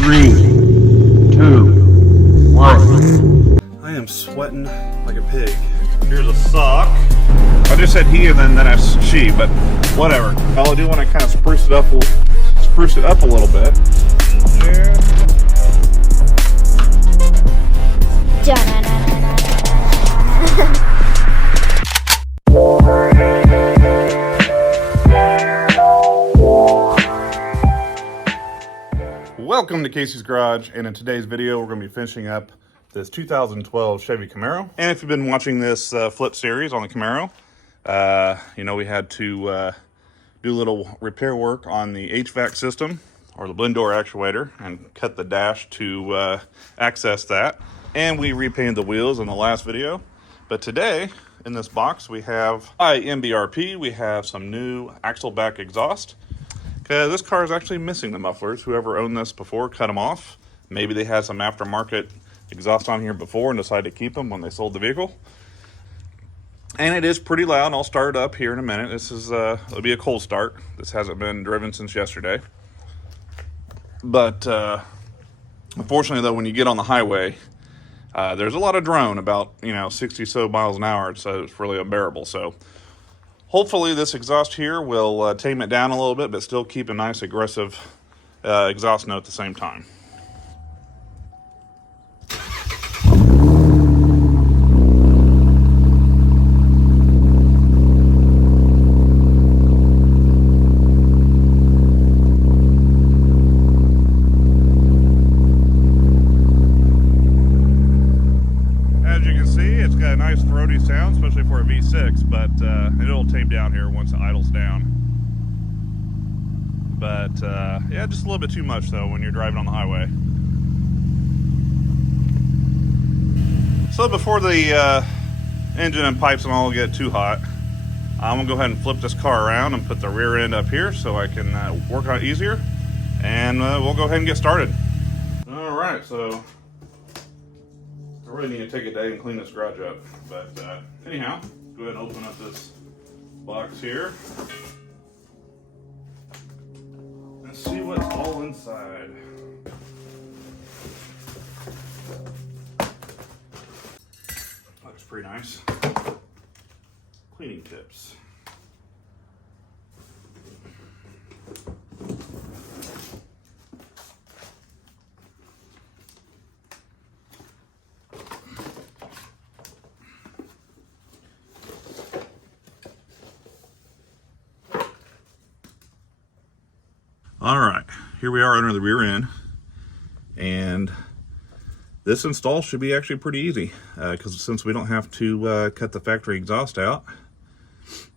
3, 2, 1. I am sweating like a pig. Here's a sock. I just said he and then that's she, but whatever. Well, I do want to kind of spruce it up a little bit. Welcome to Casey's Garage, and in today's video we're going to be finishing up this 2012 Chevy Camaro. And if you've been watching this flip series on the Camaro, you know we had to do a little repair work on the HVAC system, or the blend door actuator, and cut the dash to access that. And we repainted the wheels in the last video. But today, in this box, we have Mbrp, we have some new axle back exhaust. This car is actually missing the mufflers. Whoever owned this before cut them off. Maybe they had some aftermarket exhaust on here before and decided to keep them when they sold the vehicle. And it is pretty loud. I'll start it up here in a minute. This is it'll be a cold start. This hasn't been driven since yesterday. But unfortunately, though, when you get on the highway, there's a lot of drone, about 60 so miles an hour, so it's really unbearable. So hopefully this exhaust here will tame it down a little bit, but still keep a nice aggressive exhaust note at the same time. As you can see, it's got a nice throaty sound, especially for a V6, but it'll tame down here once it idles down. But yeah, just a little bit too much though when you're driving on the highway. So before the engine and pipes and all get too hot, I'm gonna go ahead and flip this car around and put the rear end up here so I can work on it easier, and we'll go ahead and get started. All right, so I really need to take a day and clean this garage up, but anyhow, go ahead and open up this box here and see what's all inside. Looks pretty nice. Cleaning tips. All right, here we are under the rear end, and this install should be actually pretty easy because since we don't have to cut the factory exhaust out,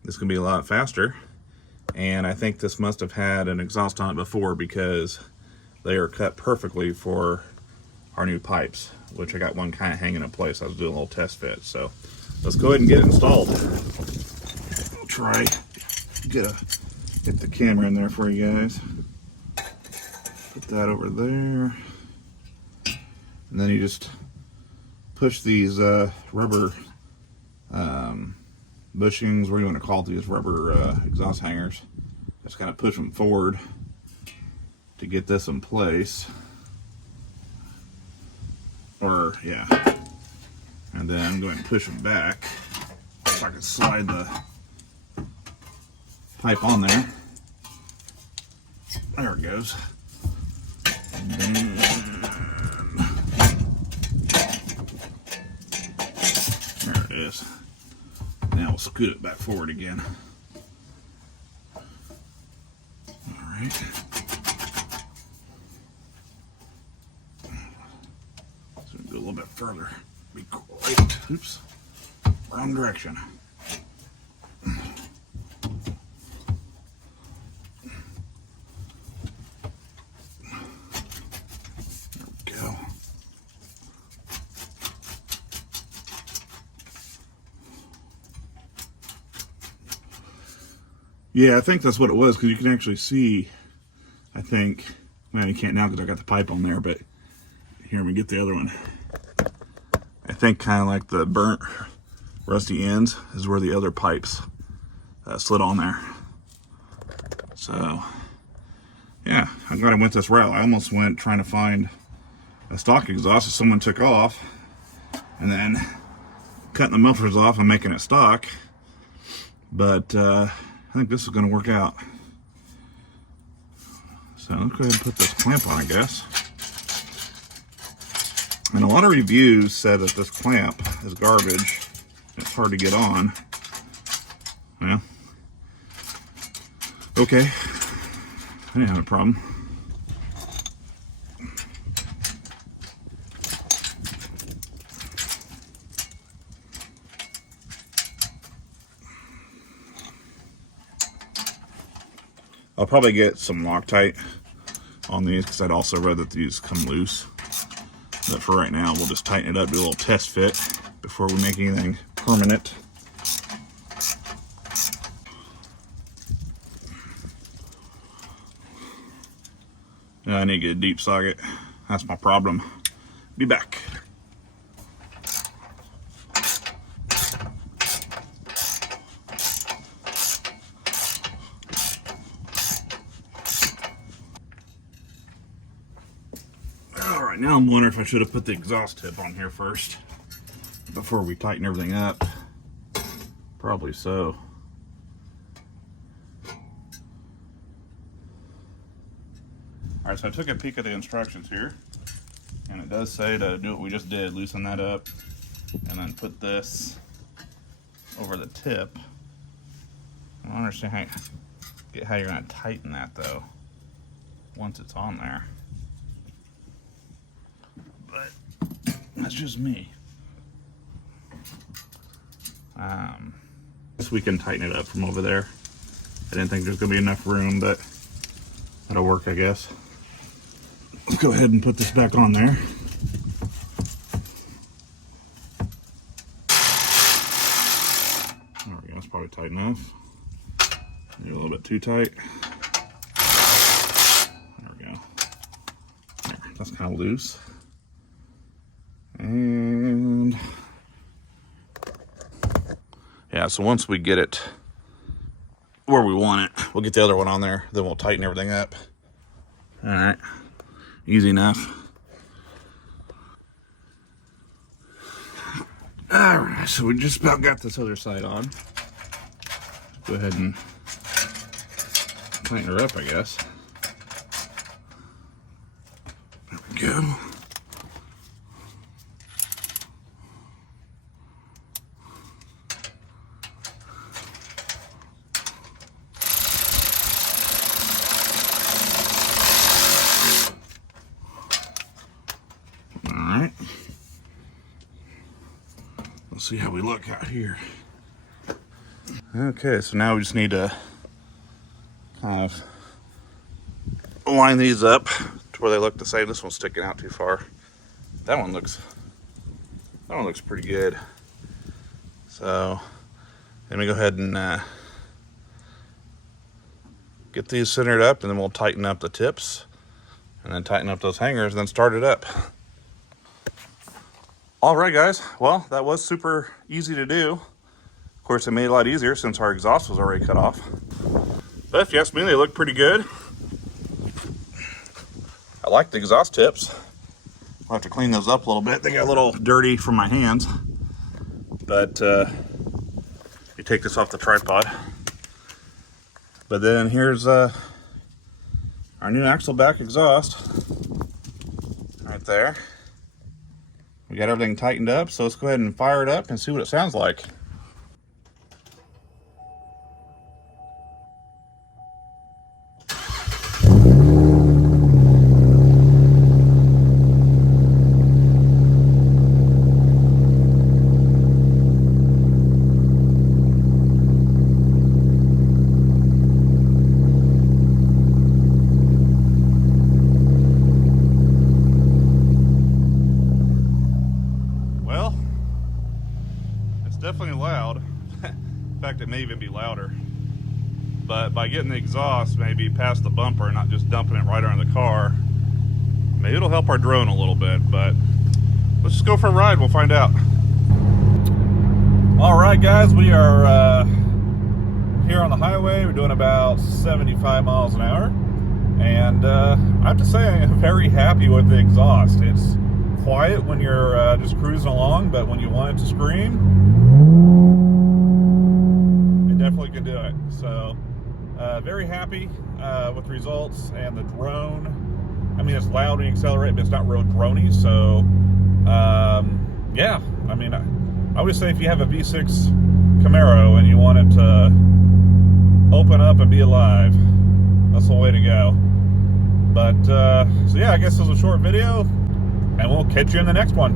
this can be a lot faster. And I think this must have had an exhaust on it before because they are cut perfectly for our new pipes, which I got one kind of hanging in place. I was doing a little test fit, so let's go ahead and get it installed. I'll try get the camera in there for you guys. Put that over there, and then you just push these rubber bushings, what do you want to call these, rubber exhaust hangers. Just kind of push them forward to get this in place, or yeah, and then go ahead and push them back so I can slide the pipe on there. There it goes. There it is. Now we'll scoot it back forward again. Alright. So go a little bit further. Be quiet. Oops. Wrong direction. Yeah, I think that's what it was, because you can actually see, I think, well, you can't now because I got the pipe on there, but here, let me get the other one. I think kind of like the burnt, rusty ends is where the other pipes slid on there. So Yeah, I'm glad I went this route. I almost went trying to find a stock exhaust that someone took off and then cutting the mufflers off and making it stock. But I think this is going to work out. So let's go ahead and put this clamp on, I guess. And a lot of reviews said that this clamp is garbage. It's hard to get on. Well, okay. I didn't have a problem. I'll probably get some Loctite on these because I'd also read that these come loose. But for right now, we'll just tighten it up, do a little test fit before we make anything permanent. Yeah, I need to get a deep socket. That's my problem. Be back. Alright, now I'm wondering if I should have put the exhaust tip on here first before we tighten everything up. Probably so. Alright, so I took a peek at the instructions here, and it does say to do what we just did, loosen that up, and then put this over the tip. I don't understand how you're going to tighten that, though, once it's on there. But that's just me. Guess we can tighten it up from over there. I didn't think there's going to be enough room, but that'll work, I guess. Let's go ahead and put this back on there. There we go, that's probably tight enough. Maybe a little bit too tight. There we go. There, that's kind of loose. And yeah, so once we get it where we want it, we'll get the other one on there, then we'll tighten everything up. All right. Easy enough. Alright, so we just about got this other side on. Go ahead and tighten her up, I guess. There we go. Let's see how we look out here. Okay, so now we just need to kind of line these up to where they look the same. This one's sticking out too far. That one looks pretty good. So let me go ahead and get these centered up, and then we'll tighten up the tips and then tighten up those hangers and then start it up. All right, guys, well, that was super easy to do. Of course, it made it a lot easier since our exhaust was already cut off. But if you ask me, they look pretty good. I like the exhaust tips. I'll have to clean those up a little bit. They got a little dirty from my hands. But you take this off the tripod. But then here's our new axle back exhaust. Right there. We got everything tightened up, so let's go ahead and fire it up and see what it sounds like. Definitely loud. In fact, it may even be louder. But by getting the exhaust maybe past the bumper and not just dumping it right under the car, maybe it'll help our drone a little bit. But let's just go for a ride. We'll find out. All right, guys, we are here on the highway. We're doing about 75 miles an hour. And I have to say, I'm very happy with the exhaust. It's quiet when you're just cruising along, but when you want it to scream, it definitely can do it. So very happy with the results. And the drone, I mean, it's loud when you accelerate, but it's not real droney. So yeah, I mean, I would say if you have a V6 Camaro and you want it to open up and be alive, that's the way to go. But so yeah, I guess this was a short video, and we'll catch you in the next one.